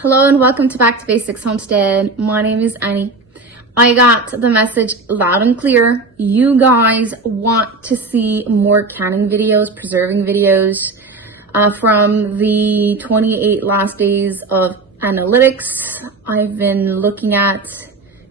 Hello and welcome to Back to Basics Homestead. My name is Annie. I got the message loud and clear. You guys want to see more canning videos, preserving videos from the 28 last days of analytics. I've been looking at,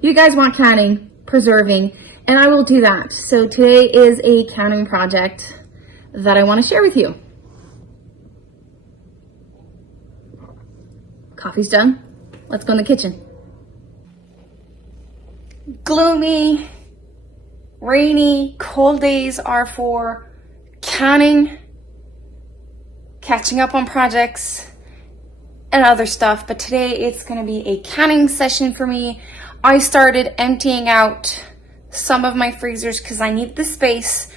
you guys want canning, preserving, and I will do that. So today is a canning project that I want to share with you. Coffee's done. Let's go in the kitchen. Gloomy, rainy, cold days are for canning, catching up on projects, and other stuff. But today it's going to be a canning session for me. I started emptying out some of my freezers because I need the space.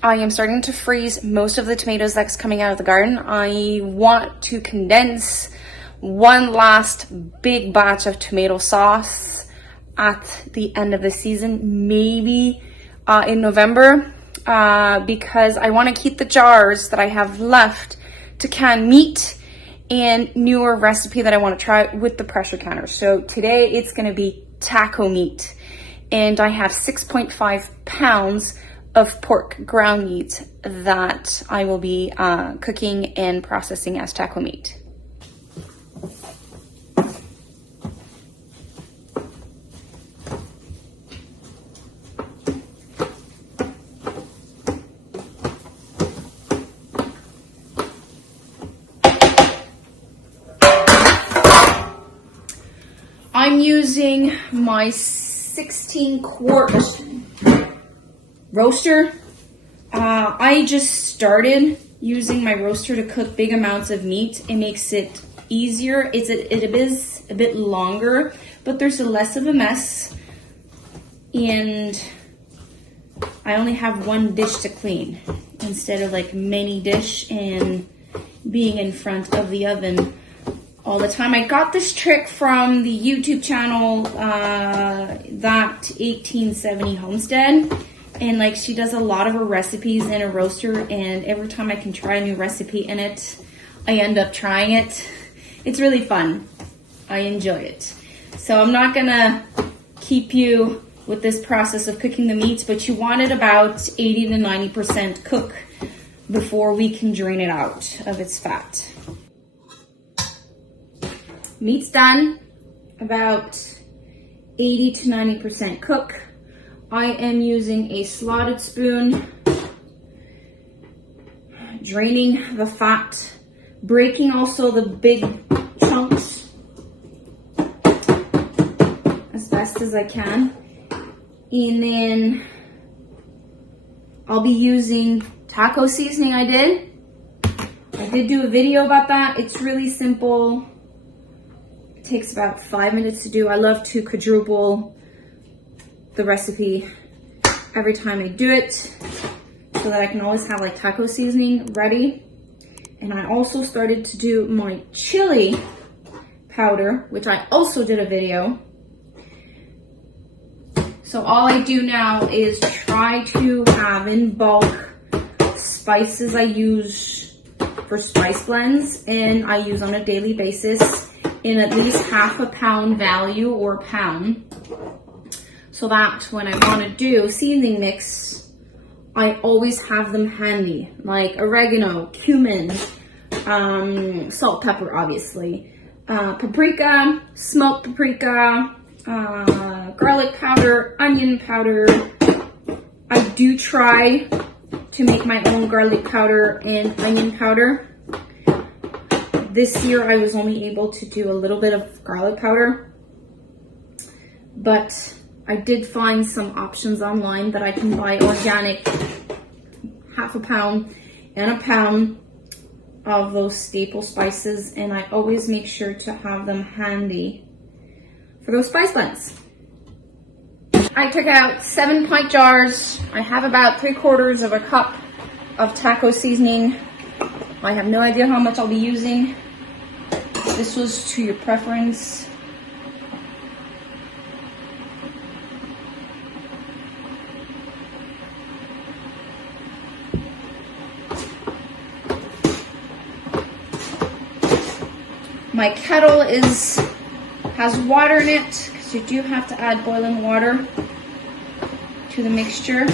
I am starting to freeze most of the tomatoes that's coming out of the garden. I want to condense one last big batch of tomato sauce at the end of the season, maybe in November, because I want to keep the jars that I have left to can meat and newer recipe that I want to try with the pressure canner. So today it's going to be taco meat, and I have 6.5 pounds of pork ground meat that I will be cooking and processing as taco meat. I'm using my 16-quart roaster. I just started using my roaster to cook big amounts of meat. It makes it easier. It is a bit longer, but there's less of a mess. And I only have one dish to clean instead of like many dish and being in front of the oven all the time. I got this trick from the YouTube channel, that 1870 Homestead, and like she does a lot of her recipes in a roaster, and every time I can try a new recipe in it, I end up trying it. It's really fun. I enjoy it. So I'm not gonna keep you with this process of cooking the meats, but you want it about 80 to 90% cook before we can drain it out of its fat. Meat's done, about 80 to 90% cook. I am using a slotted spoon, draining the fat, breaking also the big chunks as best as I can. And then I'll be using taco seasoning I did do a video about that. It's really simple. Takes about 5 minutes to do. I love to quadruple the recipe every time I do it so that I can always have like taco seasoning ready. And I also started to do my chili powder, which I also did a video. So all I do now is try to have in bulk spices I use for spice blends and I use on a daily basis in at least half a pound value or pound, so that when I want to do seasoning mix, I always have them handy, like oregano, cumin, salt, pepper, obviously, paprika, smoked paprika, garlic powder, onion powder. I do try to make my own garlic powder and onion powder. This year I was only able to do a little bit of garlic powder, but I did find some options online that I can buy organic, half a pound and a pound of those staple spices, and I always make sure to have them handy for those spice blends. I took out 7-pint jars. I have about 3/4 of a cup of taco seasoning. I have no idea how much I'll be using. This was to your preference. My kettle has water in it, because you do have to add boiling water to the mixture.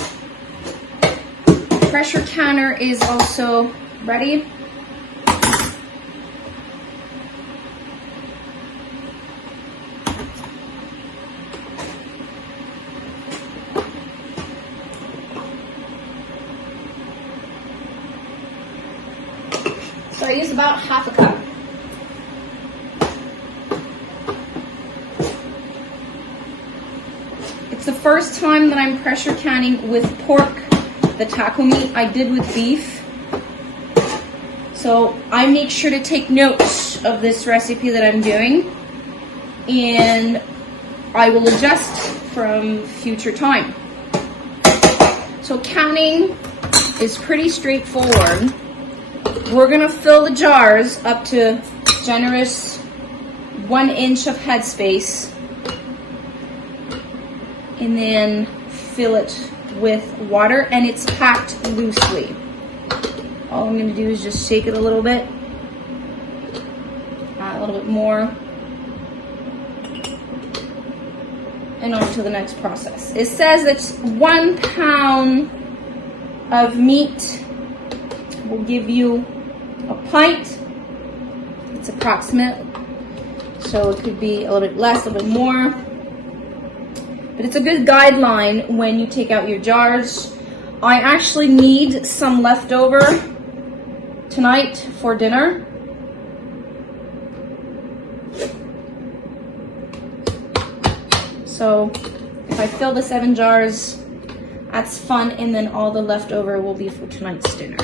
Pressure canner is also ready. So I use about half a cup. It's the first time that I'm pressure canning with pork. The taco meat I did with beef. So I make sure to take notes of this recipe that I'm doing, and I will adjust from future time. So canning is pretty straightforward. We're gonna fill the jars up to generous 1 inch of headspace, and then fill it with water, and it's packed loosely. All I'm gonna do is just shake it a little bit, add a little bit more, and on to the next process. It says that 1 pound of meat will give you a pint. It's approximate, so it could be a little bit less, a little bit more, but it's a good guideline when you take out your jars. I actually need some leftover tonight for dinner. So if I fill the 7 jars, that's fun, and then all the leftover will be for tonight's dinner.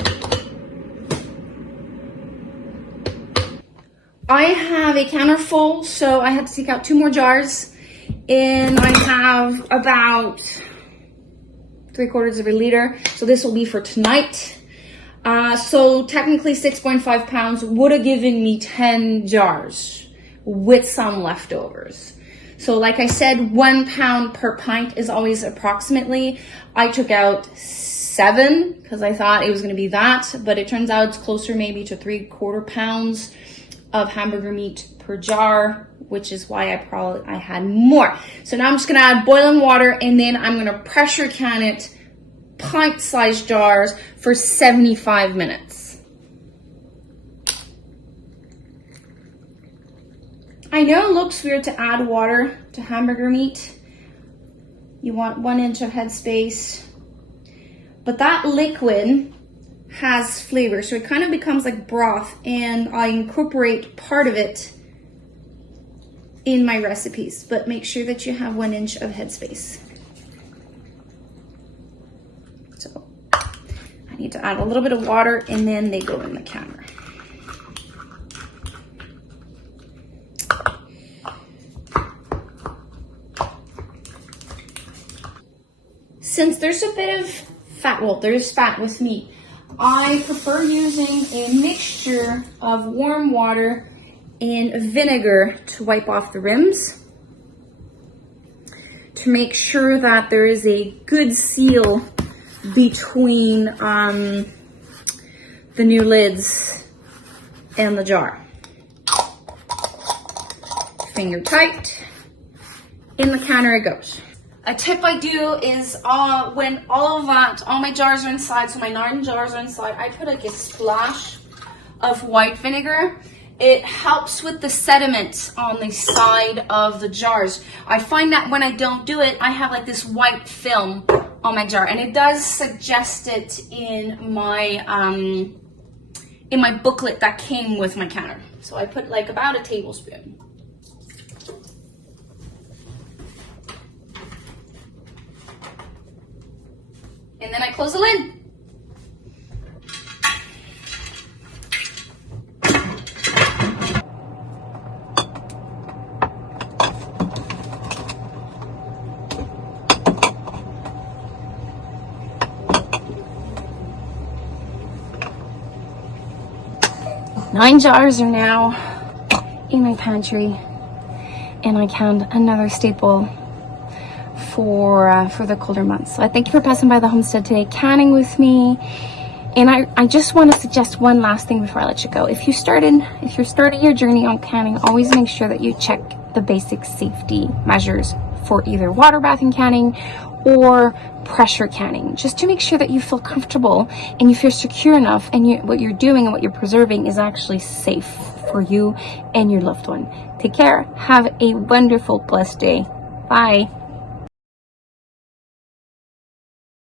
I have a canner full, so I had to take out 2 more jars, and I have about 3/4 of a liter. So this will be for tonight. So technically 6.5 pounds would have given me 10 jars with some leftovers. So like I said, 1 pound per pint is always approximately. I took out 7 because I thought it was going to be that, but it turns out it's closer maybe to 3/4 pounds of hamburger meat per jar, which is why I had more. So now I'm just going to add boiling water, and then I'm going to pressure can it, pint-sized jars, for 75 minutes. I know it looks weird to add water to hamburger meat. You want 1 inch of headspace, but that liquid has flavor, so it kind of becomes like broth, and I incorporate part of it in my recipes, but make sure that you have 1 inch of headspace. So I need to add a little bit of water, and then they go in the canner. Since there's a bit of fat, well, there's fat with meat, I prefer using a mixture of warm water and vinegar to wipe off the rims, to make sure that there is a good seal between the new lids and the jar. Finger tight, in the canner it goes. A tip I do is when all my jars are inside, so my 9 jars are inside, I put like a splash of white vinegar. It helps with the sediment on the side of the jars. I find that when I don't do it, I have like this white film on my jar, and it does suggest it in my booklet that came with my canner. So I put like about a tablespoon. And then I close the lid. Nine jars are now in my pantry, and I canned another staple for the colder months. So I thank you for passing by the Homestead today, canning with me, And I just want to suggest one last thing before I let you go. If you're starting your journey on canning, always make sure that you check the basic safety measures for either water bathing canning or pressure canning, just to make sure that you feel comfortable and you feel secure enough, and what you're doing and what you're preserving is actually safe for you and your loved one. Take care. Have a wonderful, blessed day. Bye.